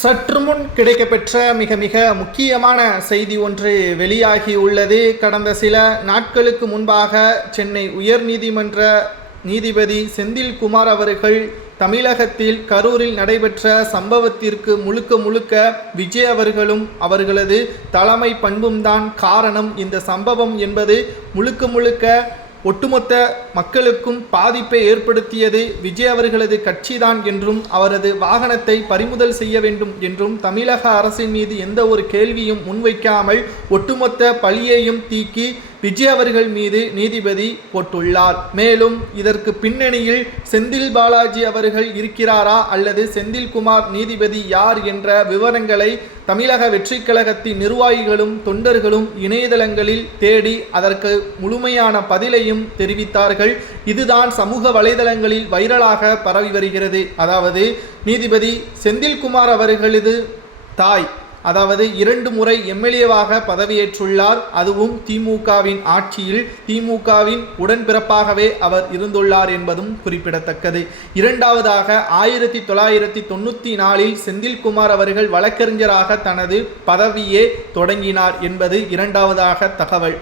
சற்று முன் கிடைக்கப்பெற்ற மிக மிக முக்கியமான செய்தி ஒன்று வெளியாகியுள்ளது. கடந்த சில நாட்களுக்கு முன்பாக சென்னை உயர்நீதிமன்ற நீதிபதி செந்தில்குமார் அவர்கள் தமிழகத்தில் கரூரில் நடைபெற்ற சம்பவத்திற்கு முழுக்க விஜய் அவர்களும் அவர்களது தலைமை பண்பும் தான் காரணம், இந்த சம்பவம் என்பது முழுக்க ஒட்டுமொத்த மக்களுக்கும் பாதிப்பை ஏற்படுத்தியது விஜய் அவர்களது கட்சிதான் என்றும் அவரது வாகனத்தை பறிமுதல் செய்ய வேண்டும் என்றும் தமிழக அரசின் மீது எந்த ஒரு கேள்வியும் முன்வைக்காமல் ஒட்டுமொத்த பழியையும் தீக்கி விஜய் அவர்கள் மீது நீதிபதி போட்டுள்ளார். மேலும் இதற்கு பின்னணியில் செந்தில் பாலாஜி அவர்கள் இருக்கிறாரா அல்லது செந்தில்குமார் நீதிபதி யார் என்ற விவரங்களை தமிழக வெற்றி கழகத்தின் நிர்வாகிகளும் தொண்டர்களும் இணையதளங்களில் தேடி அதற்கு முழுமையான பதிலையும் தெரிவித்தார்கள். இதுதான் சமூக வலைதளங்களில் வைரலாக பரவி வருகிறது. அதாவது நீதிபதி செந்தில்குமார் அவர்களது தாய், அதாவது 2 முறை எம்எல்ஏவாக பதவியேற்றுள்ளார். அதுவும் திமுகவின் ஆட்சியில் திமுகவின் உடன்பிறப்பாகவே அவர் இருந்துள்ளார் என்பதும் குறிப்பிடத்தக்கது. இரண்டாவதாக 1994 செந்தில்குமார் அவர்கள் வழக்கறிஞராக தனது பதவியே தொடங்கினார் என்பது இரண்டாவதாக தகவல்.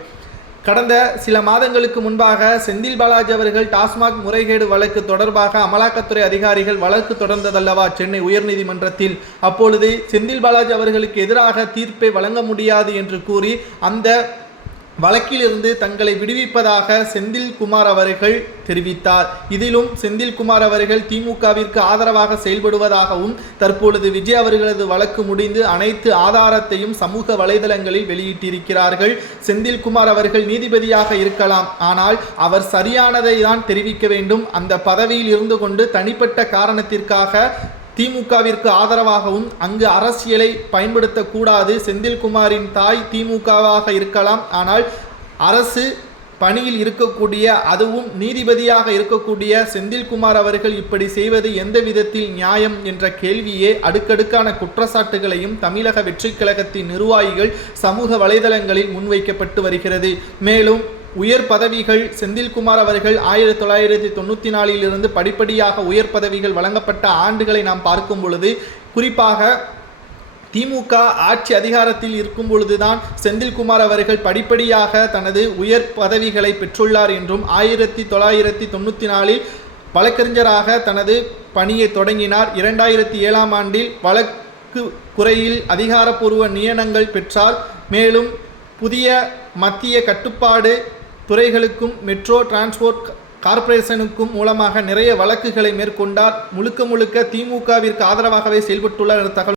கடந்த சில மாதங்களுக்கு முன்பாக செந்தில் பாலாஜி அவர்கள் டாஸ்மாக் முறைகேடு வழக்கு தொடர்பாக அமலாக்கத்துறை அதிகாரிகள் வழக்கு தொடர்ந்ததல்லவா சென்னை உயர்நீதிமன்றத்தில். அப்பொழுது செந்தில் பாலாஜி அவர்களுக்கு எதிராக தீர்ப்பை வழங்க முடியாது என்று கூறி அந்த வழக்கிலிருந்து தங்களை விடுவிப்பதாக செந்தில்குமார் அவர்கள் தெரிவித்தார். இதிலும் செந்தில்குமார் அவர்கள் திமுகவிற்கு ஆதரவாக செயல்படுவதாகவும் தற்பொழுது விஜய் அவர்களது வழக்கு முடிந்து அனைத்து ஆதாரத்தையும் சமூக வலைதளங்களில் வெளியிட்டிருக்கிறார்கள். செந்தில்குமார் அவர்கள் நீதிபதியாக இருக்கலாம், ஆனால் அவர் சரியானதை தான் தெரிவிக்க வேண்டும். அந்த பதவியில் இருந்து கொண்டு தனிப்பட்ட காரணத்திற்காக திமுகவிற்கு ஆதரவாகவும் அங்கு அரசியலை பயன்படுத்தக்கூடாது. செந்தில்குமாரின் தாய் திமுகவாக இருக்கலாம், ஆனால் அரசு பணியில் இருக்கக்கூடிய அதுவும் நீதிபதியாக இருக்கக்கூடிய செந்தில்குமார் அவர்கள் இப்படி செய்வது எந்த விதத்தில் நியாயம் என்ற கேள்வியே அடுக்கடுக்கான குற்றச்சாட்டுகளையும் தமிழக வெற்றி கழகத்தின் நிர்வாகிகள் சமூக வலைதளங்களில் முன்வைக்கப்பட்டு வருகிறது. மேலும் உயர் பதவிகள் செந்தில்குமார் அவர்கள் 1994 படிப்படியாக உயர் பதவிகள் வழங்கப்பட்ட ஆண்டுகளை நாம் பார்க்கும் பொழுது, குறிப்பாக திமுக ஆட்சி அதிகாரத்தில் இருக்கும் பொழுதுதான் செந்தில்குமார் அவர்கள் படிப்படியாக தனது உயர் பதவிகளை பெற்றுள்ளார் என்றும் 1994 வழக்கறிஞராக தனது பணியை தொடங்கினார். 2007 ஆண்டில் வழக்கு குறையில் அதிகாரப்பூர்வ நியமனங்கள் பெற்றார். மேலும் புதிய மத்திய கட்டுப்பாடு துறைகளுக்கும் மெட்ரோ டிரான்ஸ்போர்ட் கார்ப்பரேஷனுக்கும் மூலமாக நிறைய வழக்குகளை மேற்கொண்டார். முழுக்க திமுகவிற்கு ஆதரவாகவே செயல்பட்டுள்ளார் என்ற தகவல்